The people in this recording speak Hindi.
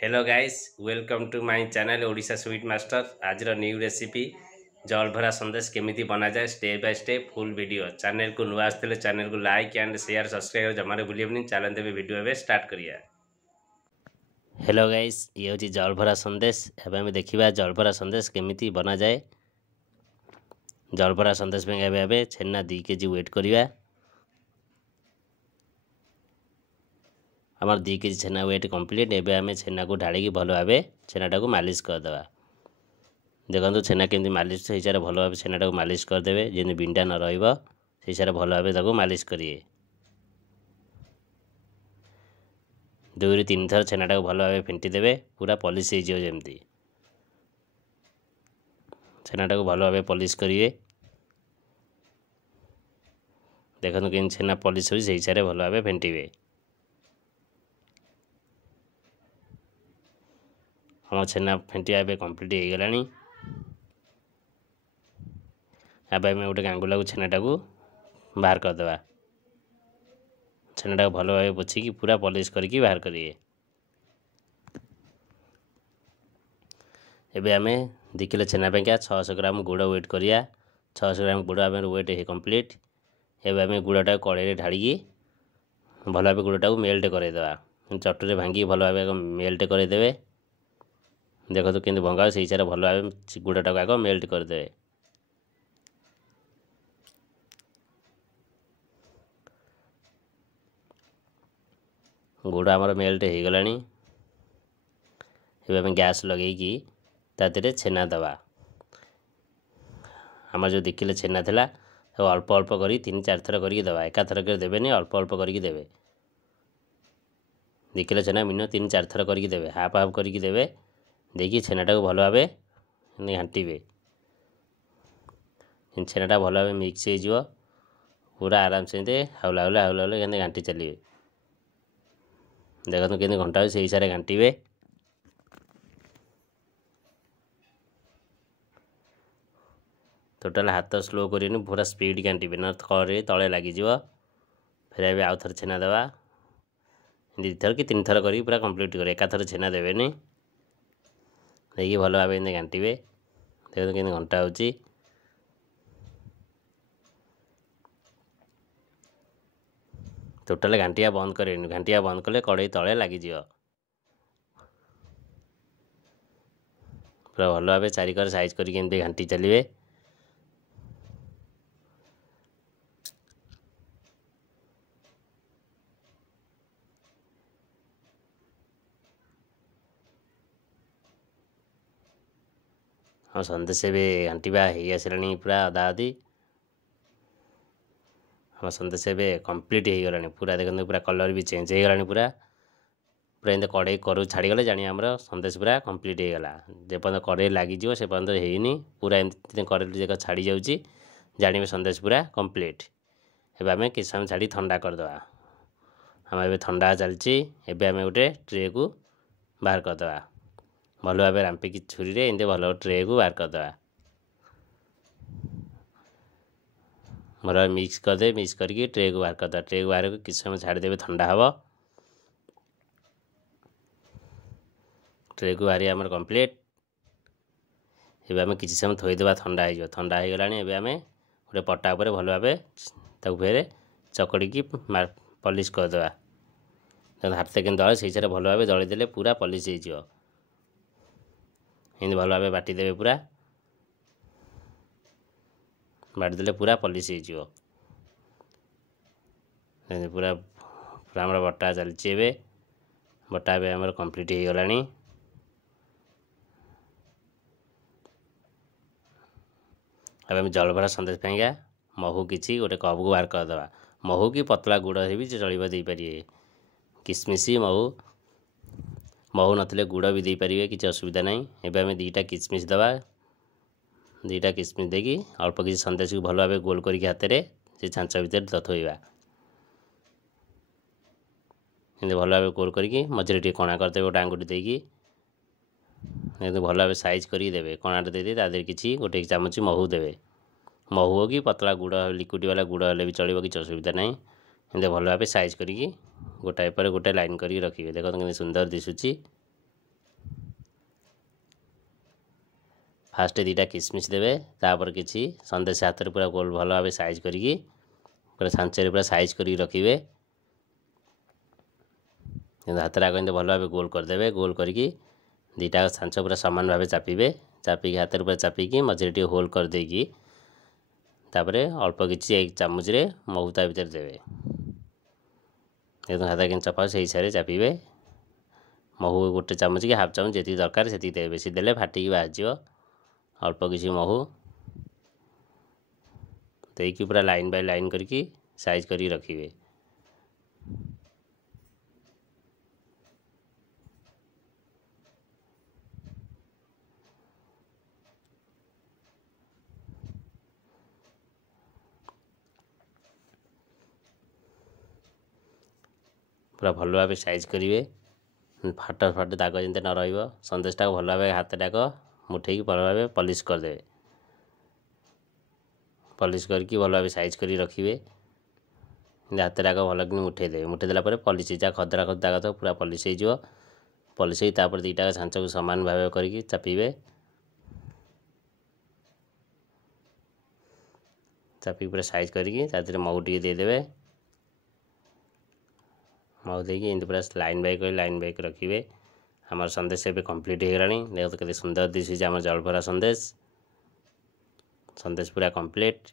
Hello guys welcome to my channel Odisha sweet master. आज न्यू रेसिपी जल भरा संदेश केमिति बना जाए step by step full video. Channel को नुआ आसते चैनल को लाइक एंड शेयर सब्सक्राइब जमारे भूलिए चलते वीडियो एवं स्टार्ट करिए। हेलो गाइस ये हूँ जल भरा संदेश। एवं आम देखा जल भरा संदेश केमिति बना जाए। जल भरा संदेश में छेना 2 केजी वेट करिया। आमर 2 केजी छेना वेट कंप्लीट। एवं आम छेना को ढाड़ी भल भाव छेनाटा को मालिश करदे। देखो छेना केमती मालिश से हिसाब भल भाव छेनाटा को मालिश करदे जमी बिंडा न रही भल भाव मालिश करिए। 2 ରୁ 3 थर छेनाटा को भल भाव फेंटी देवे पूरा पॉलिश हो जमी। छेनाटा को भल भाव पॉलिश करिए। देखो कि छेना पॉलिश हो हिसाब भल भाव फेंटे। हम छेना फेंटिया कंप्लीट हो गलानी। अब आम गोटे गांगुला को छेनाटा को बाहर करदे। छेनाटा को भल भाव पोछिकी पूरा पॉलिश करके बाहर करिए। एबे आम 2 किलो छेना पे 600 ग्राम गुड़ वेट करिया। 600 ग्राम गुड़ आम वेट है कंप्लीट। एबे आम गुड़टा कड़े ढाड़ी भल भाव गुड़टा को मेल्ट करदेवा। चटुरे भांगी भल भाव मेल्ट करदे। देखो तो केमती भंगा से हिसाब भल भाव गुड़टा को आग मेल्ट करदे। गुड़ आमर मेल्ट हो गलानी। एबे गैस लगेगी ताते छेना दबा। आम जो 2 किलो छेना थिला तो अल्प अल्प कर 3-4 थर करके दबा। एका थर कर देबेनी अल्प अल्प करके देबे। 2 किलो छेना मिनिमम 3-4 थर करके देबे। हाफ हाफ करके देबे। देखिए छेनाटा को भल भाव घांटे। छेनाटा भल भाव मिक्स हो पूरा आराम से हाउला हाउला हाउला हाउला घांटी चलिए। देखो केमती घंटा से हिसाब से घांटे। टोटाल हाथ स्लो कर पूरा स्पीड घांटे न तले तले लगिज। फिर ए आउ थर छेना देवा 2 थर कि 3 थर कर पूरा कंप्लीट कर। एका थर छेना देवेनी। देखिए भल भाव घांटे। देखो कि घंटा हो टोटाल घांटिया बंद करें। घांटिया बंद कले कड़े तले लगिज। पूरा भल भाव चारिकर साइज करके घांटी चलिए। हाँ संदेश भी घांटा हो आसला पूरा अदा अदी। हम संदेश भी कंप्लीट हो गलानी पूरा। देखते पूरा कलर भी चेंज हो गलानी पूरा पूरा एंत कड़े करू छाड़गले जानी आमर संदेश पूरा कंप्लीट हो गला। जेपर्यंत कड़े लगिज से पर्यंत होनी पूरा एमती कड़े जगह छाड़ी जाऊँगी जानवे संदेश पूरा कंप्लीट। एवं आम किस समय छाड़ी ठंडा करदे। हम ए ठंडा चलती। एवं आम गोटे ट्रे को बाहर करदे भल भाव रांपिकी छुरी रे एमती भल ट्रे को बाहर करदे। भल मिक्स करदे। मिक्स करके ट्रे को बाहर करदे। ट्रे को बाहर किस समय छाड़देवे ठंडा हम। ट्रे को बाहरी आमर कंप्लीट। एवं आम किसी समय थोईदेवा ठंडा हो। ठंडा हो गला। एवं आम गोटे पटा उपर भल भाव फिर चकड़ी पॉलिश करदे। हाथ के दले से हिसाब भल भाव दलीदेले पूरा पॉलिश हो भल भाव बाटीदेवे। पूरा बाटीदेले पूरा पॉलिश हो पूरा पूरा आमर बटा चलची। बटा भी आमर कंप्लीट हो गलानी। अब आम जल भरा संदेश पाइंगा महू किसी गोटे कप को बाहर करदे। महू कि पतला गुड़ भी चल पारे। किसमिश महू महू नथिले गुड़ भी दे पारे किसी असुविधा नहीं। एवं आम 2टा किसमिश दबा। 2टा किसमिश देकी अल्प किसी संदेश को भल भाव गोल करके हाथ में से छांच भितर थोड़ा भल भाव गोल करके मझे टे कणा करदे। गोटे आंगुठी देकी भल भाव साइज करके देवे। कणाटे दे तादेह किसी गोटे चामच महू देवे। महू हो कि पतला गुड़ लिक्विड वाला गुड़ हेल्ले भी चलो किसी असुविधा नहीं। एमती भल भाव साइज करके गोटाए पर गोटे लाइन करके रखिए। देखो केमती सुंदर दिशुची। फास्ट दुटा किसमिश देवे तापर किसी संदेश हाथ में पूरा गोल भल भाव साइज करी पूरा छांचे पूरा साइज करी रखिए हाथ आगे एमती भल भाव गोल करदे गोल करके दुटा छांच पूरा सामान भाव चापिबे चापिकी हाथ पूरा चापिकी मझे टे होल कर देकी तापरे अल्प किसी एक चामच रे महू ता भीतर देवे एकदम हाथ के चपा से हिसाब से चापिबे महू गोटे चामच कि हाफ चामच जी दरकार से देवे बेसी देले फाटिकी बाहर अल्प किसी महू देकी पूरा लाइन बाय लाइन करके साइज करी रखिए पूरा भल भाव साइज करेंगे फाट फाट दाग जमी न रंदेशटा भल भाव हाथ टाक मुठे भल भाव पॉलिश करदे पॉलिश करके भल भाव साइज करी रखिए हाथ टाक भल कि मुठे देला पॉलिश जहाँ खदरा खदरा दाग तो पूरा पॉलिश हो पॉलिश हो दुटा छांच को सामान भाव करके चापिबे चापी पूरा साइज करके महू टे देदेवे महू देकी एमती पूरा लाइन बाय कर लाइन बाय रखिए आम संदेश ଏବେ कंप्लीट हो गलानी देखो केते सुंदर दिशुची आम जलभरा संदेश संदेश पूरा कंप्लीट।